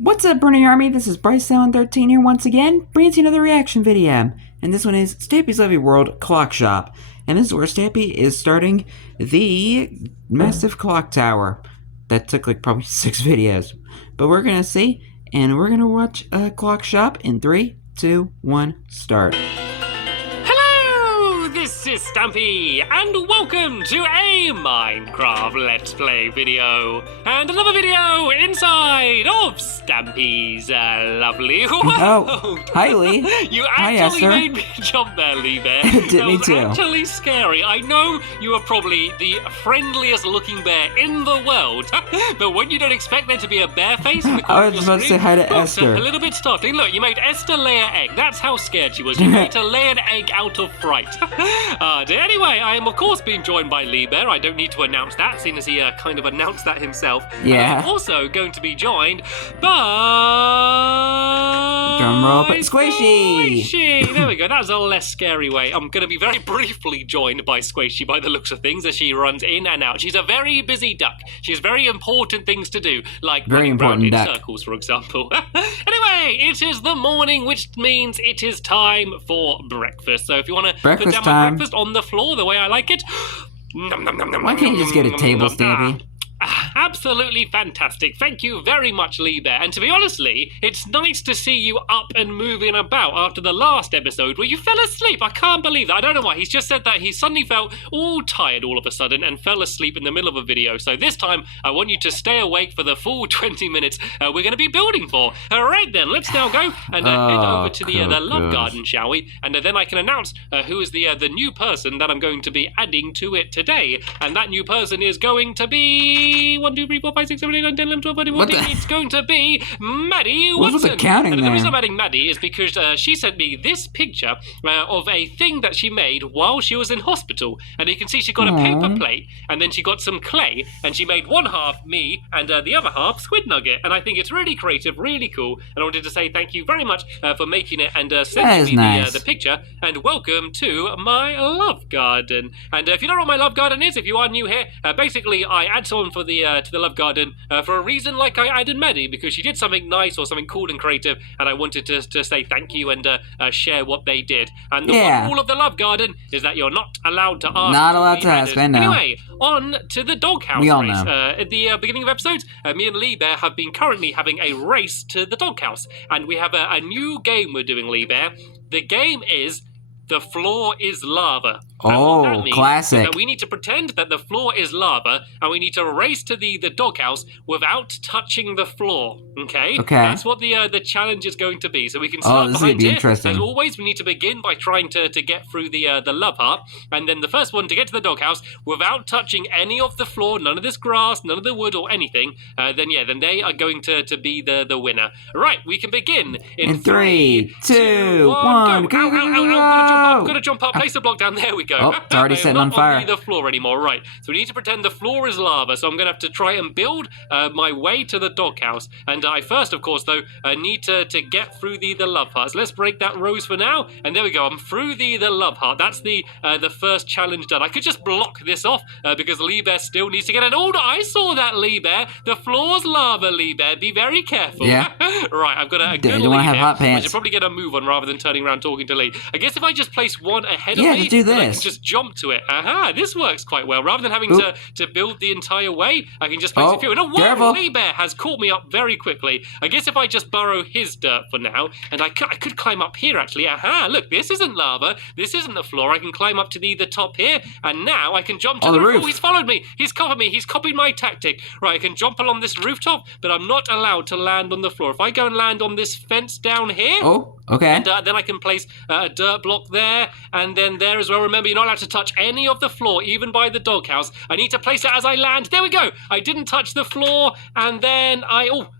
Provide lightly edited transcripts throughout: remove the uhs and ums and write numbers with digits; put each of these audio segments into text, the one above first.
What's up, Burning Army? This is BryceAllen13 here once again, bringing you another reaction video. And this one is Stampy's Levy World Clock Shop. And this is where Stampy is starting the massive clock tower. That took like probably 6 videos. But we're gonna see, and we're gonna watch a clock shop in 3, 2, 1, start. This is Stampy, and welcome to a Minecraft Let's Play video, and another video inside of Stampy's lovely world. Oh, hi Lee. You Hi, actually Esther. made me jump there, Lee Bear. It did That me was too. actually scary. I know you are probably the friendliest looking bear in the world, but when you don't expect there to be a bear face in the corner I of was your about to screen, say hi to oh, Esther. a little bit startling. Look, you made Esther lay an egg. That's how scared she was. You made her lay an egg out of fright. Anyway, I am of course being joined by Lee Bear. I don't need to announce that, seeing as he kind of announced that himself. Yeah. And I'm also going to be joined by... Drumroll, but squishy! Squishy! There we go. That was a less scary way. I'm going to be very briefly joined by Squishy by the looks of things as she runs in and out. She's a very busy duck. She has very important things to do, like Very running around important in duck. circles, for example. Anyway, it is the morning, which means it is time for breakfast. So if you want to put Breakfast down time. my breakfast on the floor the way I like it. Nom, nom, nom, nom, Why can't you just get a nom, table, nom, nom. Stampy? Absolutely fantastic. Thank you very much, Lee Bear. And to be honest, Lee, it's nice to see you up and moving about after the last episode where you fell asleep. I can't believe that. I don't know why. He's just said that he suddenly felt all tired all of a sudden and fell asleep in the middle of a video. So this time, I want you to stay awake for the full 20 minutes we're going to be building for. All right, then. Let's now go and head over to the love garden, shall we? And then I can announce who is the new person that I'm going to be adding to it today. And that new person is going to be... 1, 2, 3, 4, 5, 6, 7, 8, 9, 10, 11, 12, 13, 14. It's going to be Maddie What was Watson. the counting And the there? reason I'm adding Maddie is because she sent me this picture of a thing that she made while she was in hospital. And you can see she got a paper plate, and then she got some clay, and she made one half me, and the other half Squid Nugget. And I think it's really creative, really cool. And I wanted to say thank you very much for making it and sending me nice. the picture. And welcome to my love garden. And if you don't know what my love garden is, if you are new here, basically I add someone for the to the love garden for a reason like I added Maddie, because she did something nice or something cool and creative, and I wanted to say thank you and share what they did. And the one rule of the love garden is that you're not allowed to ask. Not allowed to ask, I know. Anyway, on to the doghouse We all race. know. At the beginning of episodes, me and Lee Bear have been currently having a race to the doghouse, and we have a new game we're doing, Lee Bear. The game is The Floor is Lava. And what that means classic. is that we need to pretend that the floor is lava, and we need to race to the doghouse without touching the floor. Okay? Okay. That's what the challenge is going to be. So we can start this is gonna behind be here. interesting. As always, we need to begin by trying to get through the love heart, and then the first one to get to the doghouse without touching any of the floor, none of this grass, none of the wood or anything. Then they are going to be the winner. Right, we can begin in 3, 2, 1, go. go, Ow, go, ow, go, ow, go. Gotta jump up. Place the block down. There we go. Oh, it's already I am setting not on fire. the floor anymore. Right. So we need to pretend the floor is lava. So I'm going to have to try and build my way to the doghouse. And I first, of course, though, need to get through the love heart. So let's break that rose for now. And there we go. I'm through the love heart. That's the first challenge done. I could just block this off because Lee Bear still needs to get an order. I saw that, Lee Bear. The floor's lava, Lee Bear. Be very careful. Yeah. Right. I've got a good You want to have here. hot I pants. should probably get a move on rather than turning around talking to Lee. I guess if I just place one ahead of Yeah, me, just do then I can this. just jump to it. Aha, this works quite well. Rather than having to build the entire way, I can just place a few. And careful. Lee Bear has caught me up very quickly. I guess if I just burrow his dirt for now, and I could climb up here actually. Aha, look, this isn't lava. This isn't the floor. I can climb up to the top here, and now I can jump to the roof. Oh, he's followed me. He's covered me. He's copied my tactic. Right, I can jump along this rooftop, but I'm not allowed to land on the floor. If I go and land on this fence down here, Okay. and then I can place a dirt block there, and then there as well. Remember, you're not allowed to touch any of the floor, even by the doghouse. I need to place it as I land. There we go. I didn't touch the floor, and then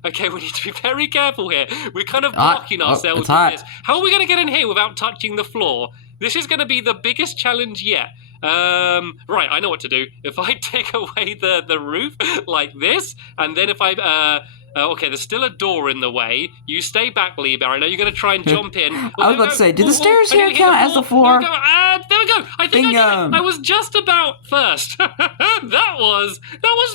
okay, we need to be very careful here. We're kind of blocking ourselves with this. How are we going to get in here without touching the floor? This is going to be the biggest challenge yet. Right, I know what to do. If I take away the roof like this, and then if I Okay, there's still a door in the way. You stay back, Lee Bear. I know you're going to try and jump in. I was about to say, do the stairs here count as the floor? There we go. I think I did it. I was just about first. That was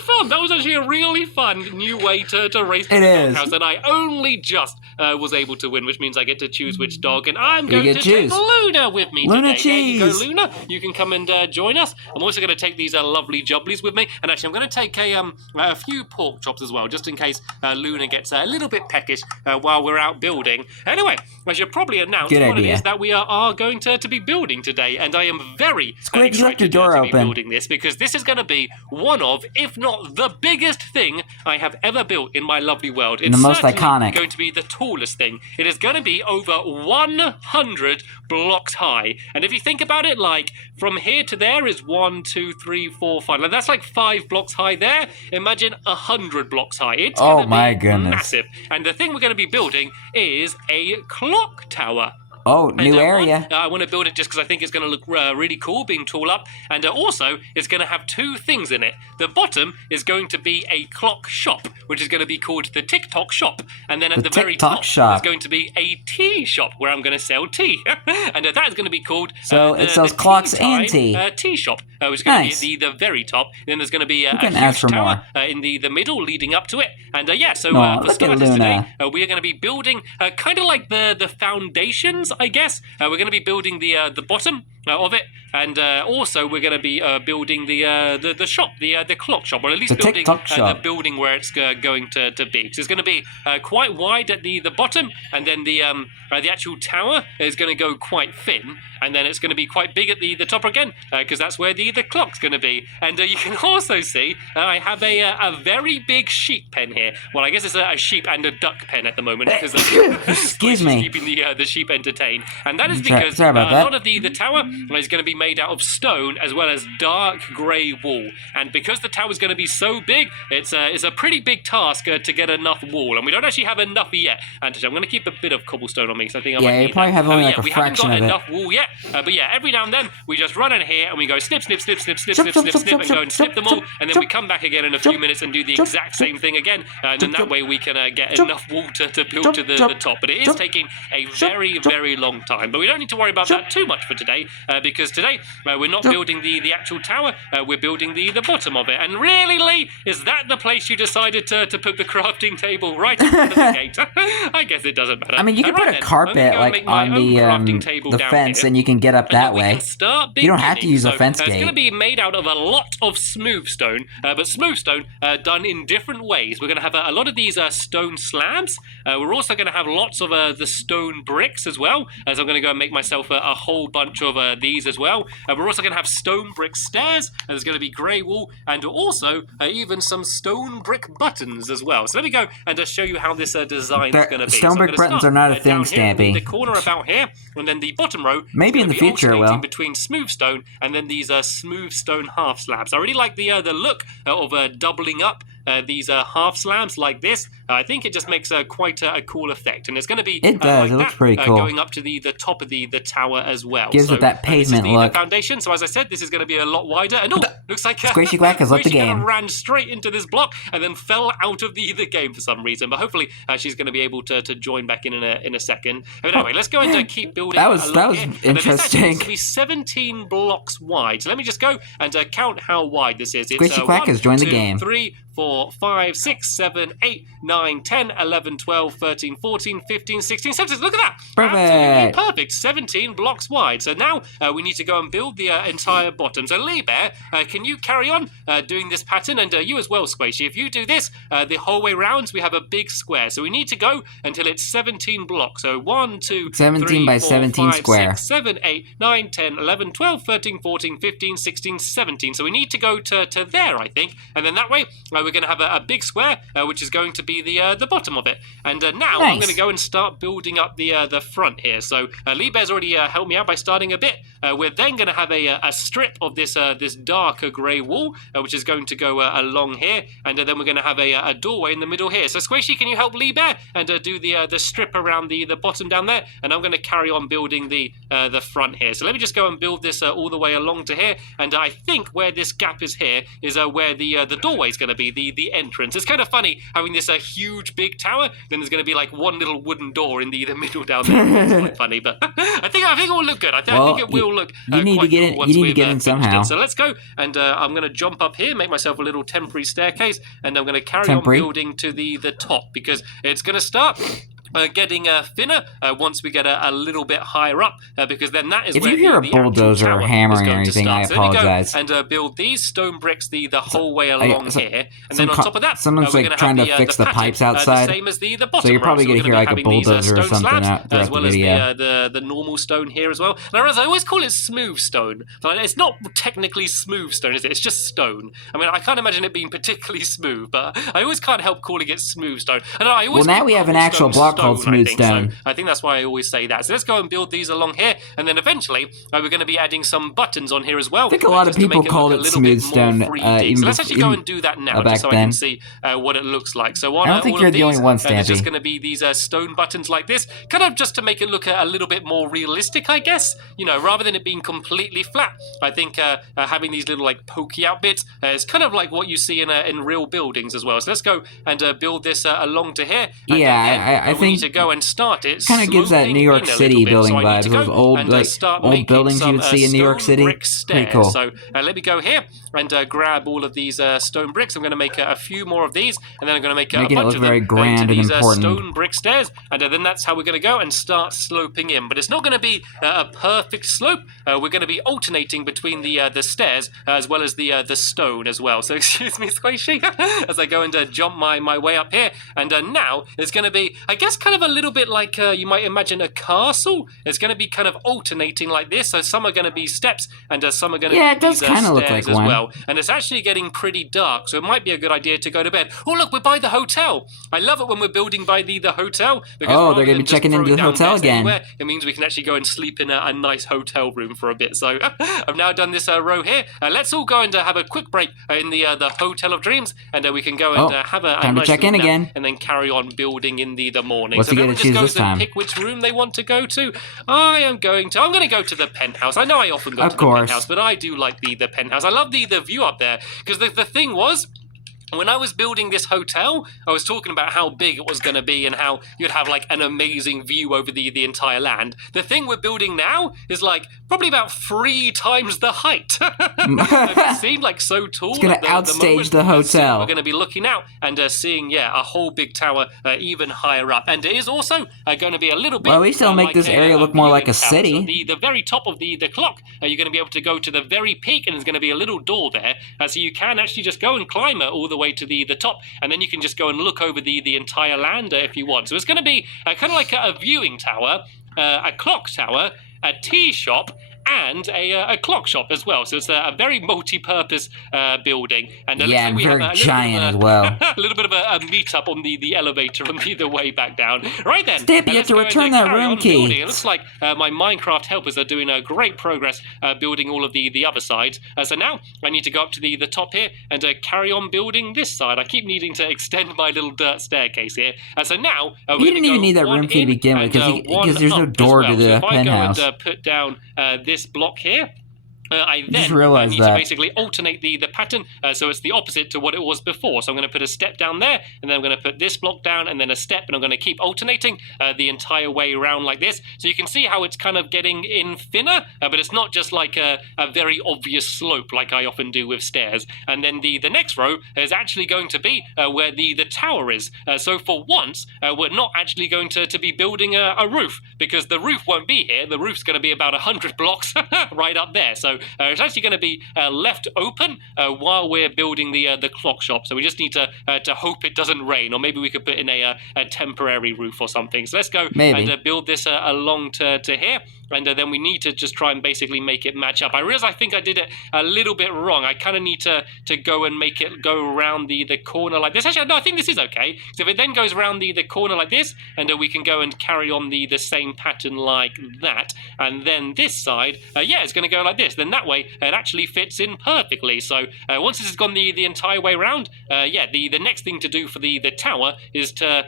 fun. That was actually a really fun new way to race the doghouse, and I only just was able to win, which means I get to choose which dog, and I'm going to take Luna with me today. Cheese. There you go, Luna. You can come and join us. I'm also going to take these lovely jubblies with me, and actually I'm going to take a few pork chops as well, just in case Luna gets a little bit peckish while we're out building. Anyway, I should probably announce what it is that we are going to be building today, and I am very excited to be building this, because this is going to be one of, if not the biggest thing I have ever built in my lovely world. It's the most iconic. Going to be the tallest thing. It is going to be over 100 blocks high, and if you think about it, like from here to there is 1, 2, 3, 4, 5. Like that's like 5 blocks high there. Imagine 100 blocks high. It's going to be massive. And the thing we're going to be building is a clock tower. Oh, new area. I want to build it just because I think it's going to look really cool being tall up. And also, it's going to have 2 things in it. The bottom is going to be a clock shop, which is going to be called the TikTok shop. And then at the very top is going to be a tea shop where I'm going to sell tea. And that is going to be called it sells clocks and tea. Tea shop, which is going to be at the very top. And then there's going to be a huge tower in the middle leading up to it. And for starters today, we are going to be building kind of like the foundations, I guess. We're going to be building the bottom of it, and also we're going to be building the shop, the clock shop, or at least building the building where it's going to be. So it's going to be quite wide at the bottom, and then the actual tower is going to go quite thin, and then it's going to be quite big at the top again, because that's where the clock's going to be. And you can also see I have a very big sheep pen here. Well, I guess it's a sheep and a duck pen at the moment, because excuse me, keeping the sheep entertained, and that is because a lot of the tower is going to be made out of stone as well as dark grey wool. And because the tower is going to be so big, it's a pretty big task to get enough wool, and we don't actually have enough yet. And I'm going to keep a bit of cobblestone on me, so I think I might need you probably have only like a we fraction haven't got of enough wool yet, but every now and then we just run in here and we go snip, snip, snip, snip, snip, snip, snip, snip, and go and snip them all, and then we come back again in a few minutes and do the exact same thing again, and then that way we can get enough wool to build to the top. But it is taking a very, very long time. But we don't need to worry about that too much for today, because today we're not building the actual tower, we're building the bottom of it. And really, Lee, is that the place you decided to put the crafting table right in front of the gate? I guess it doesn't matter. I mean, you can put a carpet like on the fence, here, and you can get up that way. You don't have to use a fence gate. It's going to be made out of a lot of smooth stone, but smooth stone done in different ways. We're going to have a lot of these stone slabs. We're also going to have lots of the stone bricks as well, as I'm going to go and make myself a whole bunch of these as well. We're also going to have stone brick stairs, and there's going to be grey wool, and also even some stone brick buttons as well. So let me go and just show you how this design is going to be. Stone brick buttons are not a thing, Stampy. The corner about here, and then the bottom row. Maybe in the future it will. Between smooth stone and then these smooth stone half slabs. I really like the look of doubling up these half slabs like this. I think it just makes quite a cool effect, and it's going to be it does. It looks pretty cool. Going up to the top of the tower as well. Gives it that pavement look. The foundation. So as I said, this is going to be a lot wider, and looks like Squishy Quack has left the game. Ran straight into this block and then fell out of the game for some reason. But hopefully she's going to be able to join back in a second. But anyway, let's go and keep building. That was interesting. This is to be 17 blocks wide. So let me just go and count how wide this is. Squishy Quack has joined the game. 3, 4, 5, 6, 7, 8, 9, 10, 11, 12, 13, 14, 15, 16, 17. Look at that! Perfect! Absolutely perfect. 17 blocks wide. So now we need to go and build the entire bottom. So Lee Bear, can you carry on doing this pattern? And you as well, Squishy. If you do this the whole way round, we have a big square. So we need to go until it's 17 blocks. So 1, 2, 17 3, by 4, 17 5, square. 6, 7, 8, 9, 10, 11, 12, 13, 14, 15, 16, 17. So we need to go to there, I think. And then that way we're going to have a big square, which is going to be the bottom of it. And now I'm going to go and start building up the front here. So Lee Bear's already helped me out by starting a bit. We're then going to have a strip of this darker grey wool, which is going to go along here, and then we're going to have a doorway in the middle here. So Squishy, can you help Lee Bear and do the strip around the bottom down there? And I'm going to carry on building the front here. So let me just go and build this all the way along to here. And I think where this gap is here is where the doorway is going to be. the entrance. It's kind of funny having this huge big tower, then there's going to be like one little wooden door in the middle down there. It's quite funny, but I think it will look good. I think it will look you need quite to get cool in, once you need to we've get in somehow. it. So let's go, and I'm going to jump up here, make myself a little temporary staircase, and I'm going to carry Temporary? on building to the top, because it's going to start getting thinner once we get a little bit higher up, because then that is If where you hear the a bulldozer actual or tower hammering is or going anything, to I start. So let me apologize. go and build these stone bricks the whole way along here, and then on top of that, someone's we're like going trying to to have fix the pattern, pipes outside. the same as the bottom So you're probably going to hear like a bulldozer or something out throughout as well the video. as the normal stone here as well. And I always call it smooth stone. It's not technically smooth stone, is it? It's just stone. I mean, I can't imagine it being particularly smooth, but I always can't help calling it smooth stone. And I always Well, now we have an actual block called smooth stone. So I think that's why I always say that. So let's go and build these along here, and then eventually we're going to be adding some buttons on here as well. I think a lot of people called it smooth stone. So let's actually go and do that now, just so I can see what it looks like. So on I don't think you're the only one, Stampy. There's just going to be these stone buttons like this, kind of just to make it look a little bit more realistic, I guess. You know, rather than it being completely flat. I think having these little like pokey out bits is kind of like what you see in real buildings as well. So let's go and build this along to here. Yeah, I we think need to go and start it. Kind of gives that New York City building vibes. Those old buildings you would see in New York City. Pretty cool. So let me go here and grab all of these stone bricks. I'm going to make a few more of these, and then I'm going to make a bunch of them very grand into these and important. stone brick stairs, and then that's how we're going to go and start sloping in. But it's not going to be a perfect slope. We're going to be alternating between the stairs as well as the stone as well. So excuse me, squishy, as I go and jump my way up here. And now it's going to be, I guess, kind of a little bit like you might imagine a castle. It's going to be kind of alternating like this. So some are going to be steps, and some are going to be it does kind of look like as one. well. And it's actually getting pretty dark, so it might be a good idea to go to bed. Oh, look, we're by the hotel. I love it when we're building by the hotel. Because they're going to be checking into the hotel again. Anywhere, it means we can actually go and sleep in a nice hotel room for a bit. So I've now done this row here. Let's all go and have a quick break in the Hotel of Dreams, and we can go and have a time nice to check in again, and then carry on building in the morning. What's so he going to choose this time? Pick which room they want to go to. I'm going to go to the penthouse. I know I often go to the penthouse, but I do like the penthouse. I love the view up there, because the thing was, when I was building this hotel, I was talking about how big it was going to be and how you'd have like an amazing view over the entire land. The thing we're building now is like probably about 3 times the height. It seemed like so tall. It's going to outstage the hotel. We're going to be looking out and seeing, a whole big tower even higher up. And it is also going to be a little bit... Well, at least it'll make this area look more like a city. So the very top of the clock, you're going to be able to go to the very peak, and there's going to be a little door there. So you can actually just go and climb it all the way to the top, and then you can just go and look over the entire land if you want. So it's going to be kind of like a viewing tower, a clock tower, a tea shop, and a clock shop as well. So it's a very multi-purpose building. And and very giant as well. A little bit of a meet-up on the elevator on the way back down. Right then. Stampy, you have to return that room key. Building. It looks like my Minecraft helpers are doing great progress building all of the other sides. So now I need to go up to the top here and carry on building this side. I keep needing to extend my little dirt staircase here. So now you didn't even need that room key to begin with, because there's no door to the penthouse. If I go and put down this block here, I then need to basically alternate the pattern, so it's the opposite to what it was before. So I'm going to put a step down there, and then I'm going to put this block down, and then a step, and I'm going to keep alternating the entire way around like this. So you can see how it's kind of getting in thinner, but it's not just like a very obvious slope like I often do with stairs. And then the next row is actually going to be where the tower is. So for once, we're not actually going to be building a roof, because the roof won't be here. The roof's going to be about 100 blocks right up there. So it's actually going to be left open while we're building the clock shop. So we just need to hope it doesn't rain, or maybe we could put in a temporary roof or something. So let's go and build this along to here. And then we need to just try and basically make it match up. I realize I think I did it a little bit wrong. I kind of need to go and make it go around the corner like this. Actually, no, I think this is okay. So if it then goes around the corner like this, and we can go and carry on the same pattern like that. And then this side, it's going to go like this. Then that way, it actually fits in perfectly. So once this has gone the entire way around, the next thing to do for the tower is to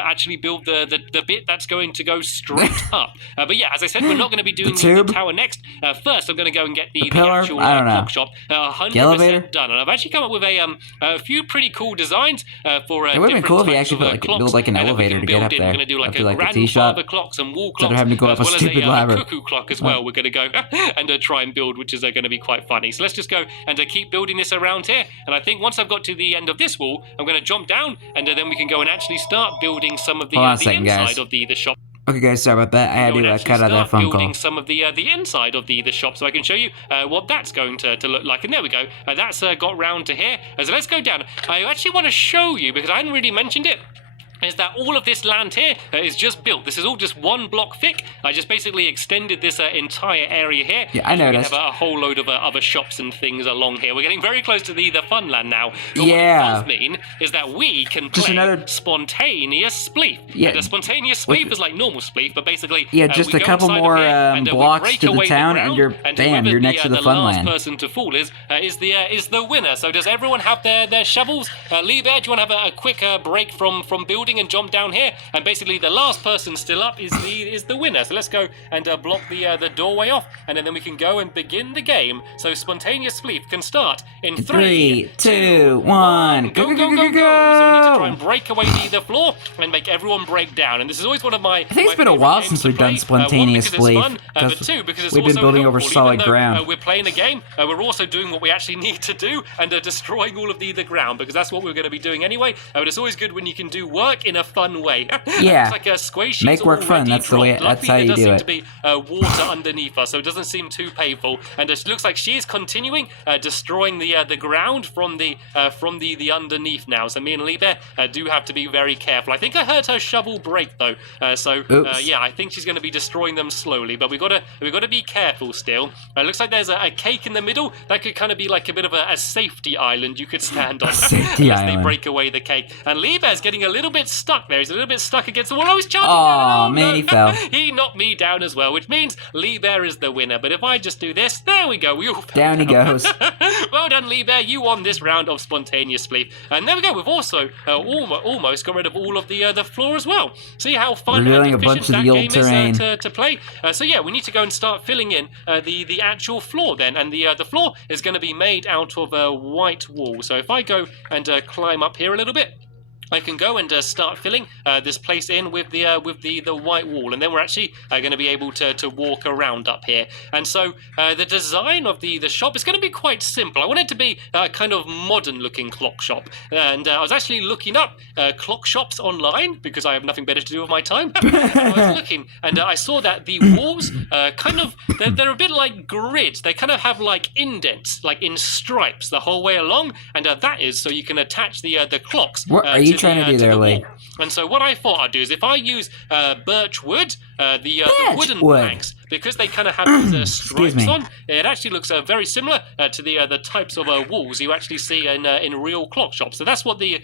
actually build the bit that's going to go straight up. But yeah, as I said we're not going to be doing the tower next. First, I'm going to go and get the pillar? actual I don't know. clock shop 100% done. And I've actually come up with a few pretty cool designs for it would have been cool if you actually build like an elevator to get up there. We're going to do like a grandfather clock, some wall clocks, instead of having to go up a stupid ladder. Cuckoo clock as well. We're going to go and try and build, which is going to be quite funny. So let's just go and keep building this around here. And I think once I've got to the end of this wall, I'm going to jump down, and then we can go and actually start building some of the inside of the shop. Okay, guys, sorry about that. I had to cut out that phone call. Building some of the inside of the shop, so I can show you what that's going to look like. And there we go. That's got round to here. So let's go down. I actually want to show you, because I hadn't really mentioned it, is that all of this land here is just built. This is all just one block thick. I just basically extended this entire area here. Yeah, I noticed. We have a whole load of other shops and things along here. We're getting very close to the fun land now. But yeah. what it does mean is that we can play spontaneous spleef. Yeah. And a spontaneous spleef is like normal spleef, but basically just a couple more blocks to the town, and you're next to the fun land. The last person to fall is the winner. So does everyone have their shovels? Lee Bear, do you want to have a quick break from building and jump down here, and basically the last person still up is the winner. So let's go and block the doorway off, and then we can go and begin the game. So spontaneous spleef can start in 3, 2, 1. Go. So we need to try and break away the floor and make everyone break down. And this is always one of my. I think it's been a while since we've done spontaneous spleef. But two, because it's we've been building over solid ground. We're playing a game. We're also doing what we actually need to do and destroying all of the ground, because that's what we're going to be doing anyway. But it's always good when you can do work in a fun way. Yeah. It's like square sheets. Make work fun. That's the way. That's how you do it. There does seem to be water underneath us, so it doesn't seem too painful. And it looks like she is continuing destroying the ground from the underneath now. So me and Lee Bear do have to be very careful. I think I heard her shovel break though. Yeah, I think she's going to be destroying them slowly. But we got to be careful still. It looks like there's a cake in the middle that could kind of be like a bit of a safety island you could stand on as they break away the cake. And Lee Bear's getting a little bit stuck there. He's a little bit stuck against the wall. Oh, he's charging down. Oh, man, he fell. He knocked me down as well, which means Lee Bear is the winner. But if I just do this, there we go. We all down he goes. Well done, Lee Bear. You won this round of spontaneous spleef. And there we go. We've also almost got rid of all of the floor as well. See how fun and efficient that game is to play. So yeah, we need to go and start filling in the actual floor then. And the floor is going to be made out of a white wool. So if I go and climb up here a little bit, I can go and start filling this place in with the white wall, and then we're actually going to be able to walk around up here. And so the design of the shop is going to be quite simple. I want it to be a kind of modern-looking clock shop, and I was actually looking up clock shops online because I have nothing better to do with my time. I was looking, and I saw that the walls they're a bit like grids. They kind of have like indents, like in stripes the whole way along, and that is so you can attach the clocks. What are you trying to do there, Lee? And so what I thought I'd do is if I use birch wood, the wooden planks, because they kind of have these stripes on, it actually looks very similar to the types of walls you actually see in real clock shops. So that's what the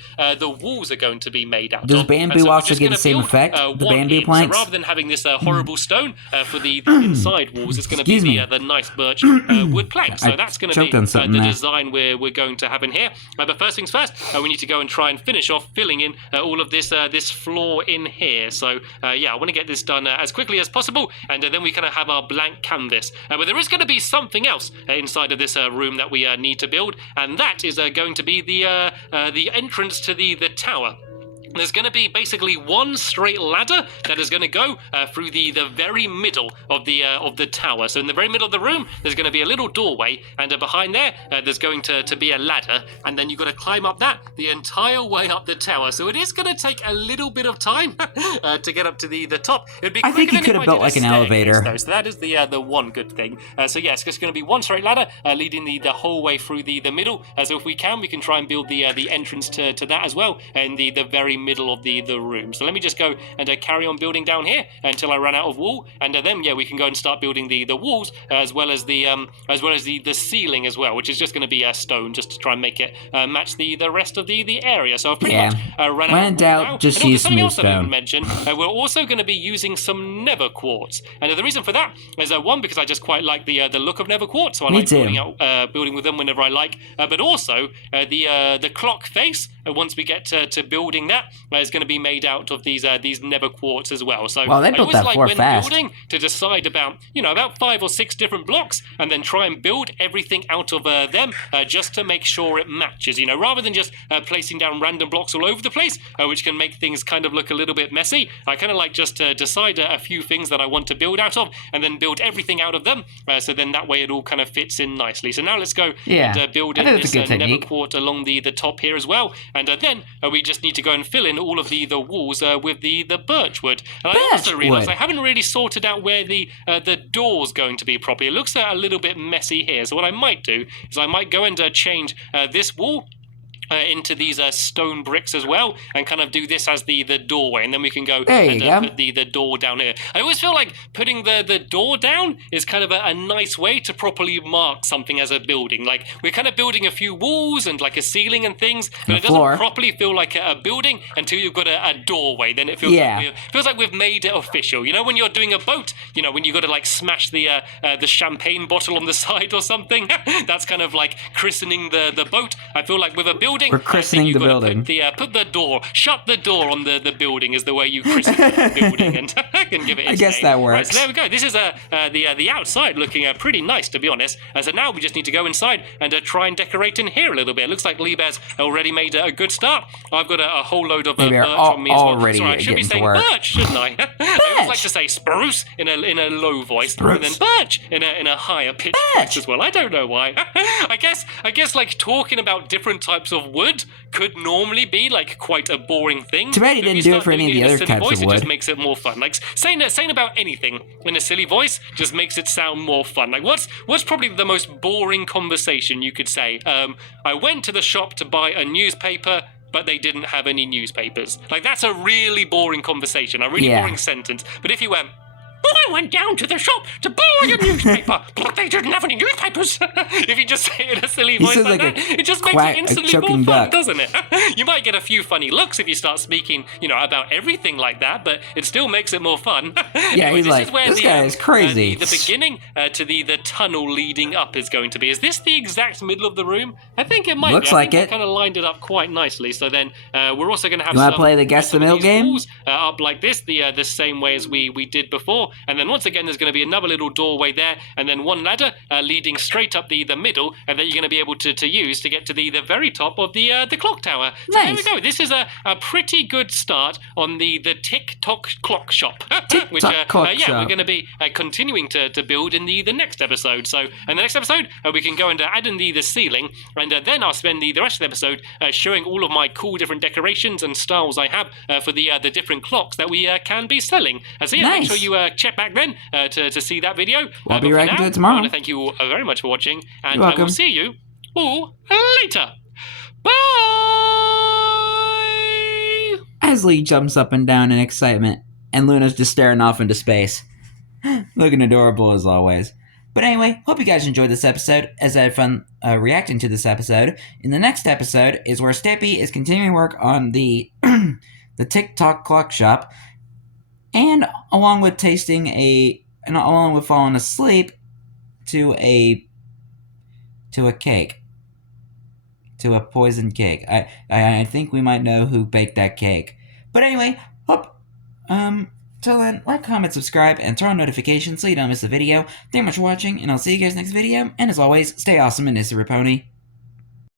walls are going to be made out of. Does bamboo also get the same effect? The bamboo planks? So rather than having this horrible stone for the inside walls, it's going to be the nice birch wood planks. So that's going to be the design we're going to have in here. But first things first, we need to go and try and finish off filling in all of this floor in here. So yeah, I want to get this done as quickly as possible, and then we kind of have our blank canvas. But there is going to be something else inside of this room that we need to build, and that is going to be the entrance to the tower. There's going to be basically one straight ladder that is going to go through the very middle of the tower. So in the very middle of the room, there's going to be a little doorway, and behind there, there's going to be a ladder, and then you've got to climb up that the entire way up the tower. So it is going to take a little bit of time to get up to the top. It'd be I think you could have built like an elevator. Though, so that is the one good thing. So yeah, it's just going to be one straight ladder leading the whole way through the middle. So if we can try and build the entrance to that as well, and the very middle of the room. So let me just go and carry on building down here until I run out of wool, and then yeah, we can go and start building the walls as well as the ceiling as well, which is just going to be stone, just to try and make it match the rest of the area. So I've pretty much run out. When in doubt, just use smooth stone. I didn't mention, we're also going to be using some nether quartz, and the reason for that is one, because I just quite like the look of nether quartz, so I like building with them whenever I like, but also the clock face once we get to building that, is going to be made out of these nether quartz as well. So Well, they I built always that like floor when fast. building to decide about about 5 or 6 different blocks, and then try and build everything out of them, just to make sure it matches. Rather than just placing down random blocks all over the place, which can make things kind of look a little bit messy. I kind of like just to decide a few things that I want to build out of, and then build everything out of them. So then that way it all kind of fits in nicely. So now let's go and build in this nether quartz along the top here as well, and then we just need to go and fill in all of the walls with the birch wood. And I also realised I haven't really sorted out where the door's going to be properly. It looks a little bit messy here. So what I might do is I might go and change this wall into these stone bricks as well, and kind of do this as the doorway, and then we can go and put the door down here. I always feel like putting the door down is kind of a nice way to properly mark something as a building. Like, we're kind of building a few walls and like a ceiling and things, but it doesn't properly feel like a building until you've got a doorway. Then it feels like we've made it official. When you're doing a boat, when you got to like smash the champagne bottle on the side or something, that's kind of like christening the boat. I feel like with a building, we're christening the building. Put the door, shut the door on the building is the way you christen the building, and can give it its I guess name. that works. Right, so there we go. This is the outside looking pretty nice, to be honest. So now we just need to go inside and try and decorate in here a little bit. It looks like Lee Bear's already made a good start. I've got a whole load of birch on me as well. Sorry, I should be saying birch, shouldn't I? I always like to say spruce in a low voice, and then birch in a higher pitched voice as well. I don't know why. I guess like talking about different types of wood could normally be like quite a boring thing. Too bad he didn't do it for any of the other types of wood. It just makes it more fun. Like saying about anything in a silly voice just makes it sound more fun. Like what's probably the most boring conversation you could say? I went to the shop to buy a newspaper, but they didn't have any newspapers. Like, that's a really boring conversation, a really boring sentence. But if you went, I went down to the shop to buy a newspaper, but they didn't have any newspapers. If you just say it in a silly voice like that, it just makes it instantly more fun, doesn't it? You might get a few funny looks if you start speaking, about everything like that, but it still makes it more fun. Yeah, anyway, he's like, this guy is crazy. The beginning to the tunnel leading up is going to be. Is this the exact middle of the room? I think it might Looks be. like I it. kind of lined it up quite nicely. So then we're also going to have you want to play the guess the middle game? Walls, up like this, the same way as we did before. And then once again, there's going to be another little doorway there, and then one ladder leading straight up the middle, and that you're going to be able to use to get to the very top of the clock tower. So there we go. This is a pretty good start on the TikTok clock shop, which we're going to be continuing to build in the next episode. So in the next episode, we can go and add in the ceiling, and then I'll spend the rest of the episode showing all of my cool different decorations and styles I have for the different clocks that we can be selling. So yeah, make sure you check back then to see that video. I'll be reacting to it tomorrow. I want to thank you all very much for watching, and I will see you all later. Bye! As Lee jumps up and down in excitement, and Luna's just staring off into space. Looking adorable as always. But anyway, hope you guys enjoyed this episode, as I had fun reacting to this episode. In the next episode is where Stampy is continuing work on the the TikTok clock shop, and along with along with falling asleep to a cake. To a poisoned cake. I think we might know who baked that cake. But anyway, till then, like, comment, subscribe, and turn on notifications so you don't miss a video. Thank you much for watching, and I'll see you guys next video. And as always, stay awesome and Mr. Raponi.